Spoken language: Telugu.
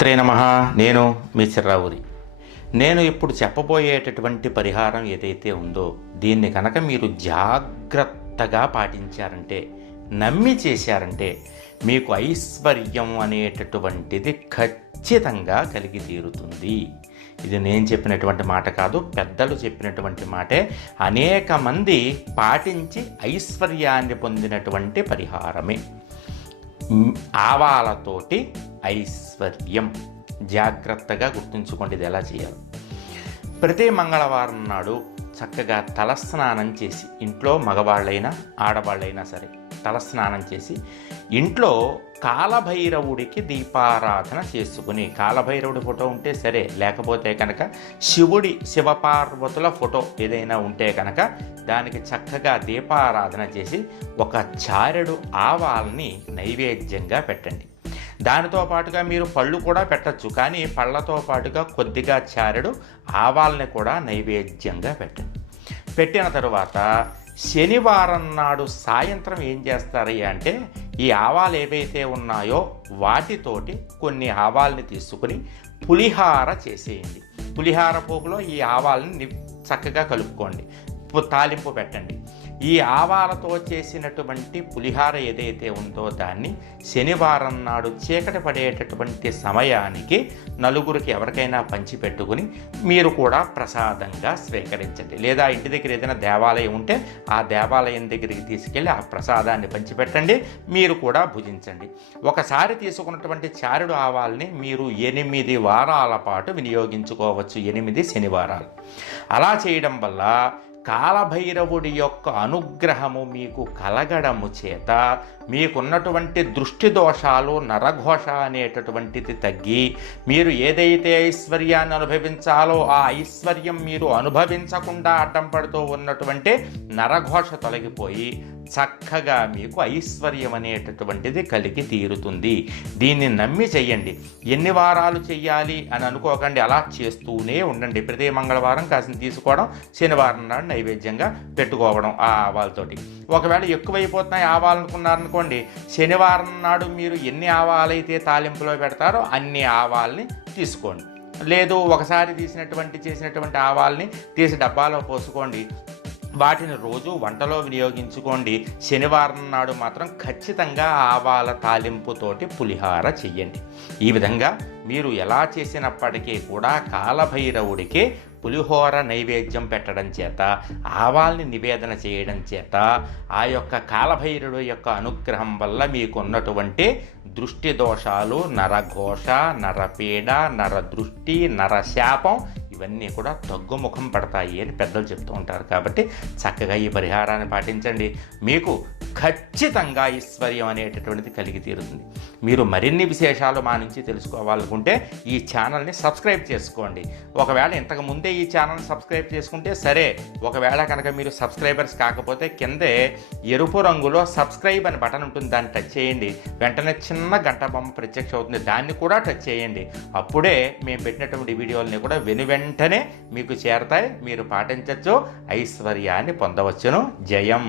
శ్రీ నమః. నేను మీ చిర్రావురి. నేను ఇప్పుడు చెప్పబోయేటటువంటి పరిహారం ఏదైతే ఉందో దీన్ని కనుక మీరు జాగ్రత్తగా పాటించారంటే, నమ్మి చేశారంటే మీకు ఐశ్వర్యం అనేటటువంటిది ఖచ్చితంగా కలిగి తీరుతుంది. ఇది నేను చెప్పినటువంటి మాట కాదు, పెద్దలు చెప్పినటువంటి మాటే. అనేక మంది పాటించి ఐశ్వర్యాన్ని పొందినటువంటి పరిహారమే ఆవాలతోటి ఐశ్వర్యం. జాగ్రత్తగా గుర్తుంచుకోండి ఇది ఎలా చేయాలి. ప్రతి మంగళవారం నాడు చక్కగా తలస్నానం చేసి, ఇంట్లో మగవాళ్ళైనా ఆడవాళ్ళైనా సరే తలస్నానం చేసి ఇంట్లో కాలభైరవుడికి దీపారాధన చేసుకుని, కాలభైరవుడి ఫోటో ఉంటే సరే, లేకపోతే కనుక శివపార్వతుల ఫోటో ఏదైనా ఉంటే కనుక దానికి చక్కగా దీపారాధన చేసి ఒక చారెడు ఆవాల్ని నైవేద్యంగా పెట్టండి. దానితో పాటుగా మీరు పళ్ళు కూడా పెట్టచ్చు, కానీ పళ్ళతో పాటుగా కొద్దిగా చారెడు ఆవాల్ని కూడా నైవేద్యంగా పెట్టండి. పెట్టిన తరువాత శనివారం నాడు సాయంత్రం ఏం చేస్తారు అంటే, ఈ ఆవాలు ఏవైతే ఉన్నాయో వాటితోటి కొన్ని ఆవాల్ని తీసుకుని పులిహార చేసేయండి. పులిహార పోగులో ఈ ఆవాల్ని చక్కగా కలుపుకోండి, తాలింపు పెట్టండి. ఈ ఆవాలతో చేసినటువంటి పులిహార ఏదైతే ఉందో దాన్ని శనివారం నాడు చీకటి పడేటటువంటి సమయానికి నలుగురికి ఎవరికైనా పంచిపెట్టుకుని మీరు కూడా ప్రసాదంగా స్వీకరించండి. లేదా ఇంటి దగ్గర ఏదైనా దేవాలయం ఉంటే ఆ దేవాలయం దగ్గరికి తీసుకెళ్ళి ఆ ప్రసాదాన్ని పంచిపెట్టండి, మీరు కూడా భుజించండి. ఒకసారి తీసుకున్నటువంటి చారుడు ఆవాల్ని మీరు 8 వారాల పాటు వినియోగించుకోవచ్చు, 8 శనివారాలు. అలా చేయడం వల్ల కాలభైరవుడి యొక్క అనుగ్రహము మీకు కలగడము చేత మీకున్నటువంటి దృష్టి దోషాలు, నరఘోష అనేటటువంటిది తగ్గి, మీరు ఏదైతే ఐశ్వర్యాన్ని అనుభవించాలో ఆ ఐశ్వర్యం మీరు అనుభవించకుండా అడ్డం పడుతూ ఉన్నటువంటి నరఘోష తొలగిపోయి చక్కగా మీకు ఐశ్వర్యం అనేటటువంటిది కలిగి తీరుతుంది. దీన్ని నమ్మి చెయ్యండి. ఎన్ని వారాలు చెయ్యాలి అని అనుకోకండి, అలా చేస్తూనే ఉండండి. ప్రతి మంగళవారం కాసిన తీసుకోవడం, శనివారం నాడు నైవేద్యంగా పెట్టుకోవడం ఆ ఆవాలతోటి. ఒకవేళ ఎక్కువైపోతున్నాయి ఆవాలనుకున్నారనుకోండి, శనివారం నాడు మీరు ఎన్ని ఆవాలైతే తాలింపులో పెడతారో అన్ని ఆవాల్ని తీసుకోండి. లేదు, ఒకసారి చేసినటువంటి ఆవాల్ని తీసి డబ్బాలో పోసుకోండి. వాటిని రోజు వంటలో వినియోగించుకోండి. శనివారం నాడు మాత్రం ఖచ్చితంగా ఆవాల తాలింపుతోటి పులిహార చెయ్యండి. ఈ విధంగా మీరు ఎలా చేసినప్పటికీ కూడా కాలభైరవుడికి పులిహోర నైవేద్యం పెట్టడం చేత, ఆవాల్ని నివేదన చేయడం చేత ఆ యొక్క కాలభైరవుడు యొక్క అనుగ్రహం వల్ల మీకున్నటువంటి దృష్టి దోషాలు, నరఘోష, నరపీడ, నరదృష్టి, నరశాపం ఇవన్నీ కూడా తగ్గుముఖం పడతాయి అని పెద్దలు చెప్తూ ఉంటారు. కాబట్టి చక్కగా ఈ పరిహారాన్ని పాటించండి, మీకు ఖచ్చితంగా ఐశ్వర్యం అనేటటువంటిది కలిగి తీరుతుంది. మీరు మరిన్ని విశేషాలు మా నుంచి తెలుసుకోవాలనుకుంటే ఈ ఛానల్ని సబ్స్క్రైబ్ చేసుకోండి. ఒకవేళ ఇంతకు ముందే ఈ ఛానల్ని సబ్స్క్రైబ్ చేసుకుంటే సరే, ఒకవేళ కనుక మీరు సబ్స్క్రైబర్స్ కాకపోతే కిందే ఎరుపు రంగులో సబ్స్క్రైబ్ అని బటన్ ఉంటుంది, దాన్ని టచ్ చేయండి. వెంటనే చిన్న గంట బొమ్మ ప్రత్యక్ష అవుతుంది, దాన్ని కూడా టచ్ చేయండి. అప్పుడే మేము పెట్టినటువంటి వీడియోలని కూడా వెంటనే మీకు చేరతాయి, మీరు పాటించవచ్చు, ఐశ్వర్యాన్ని పొందవచ్చును. జయం.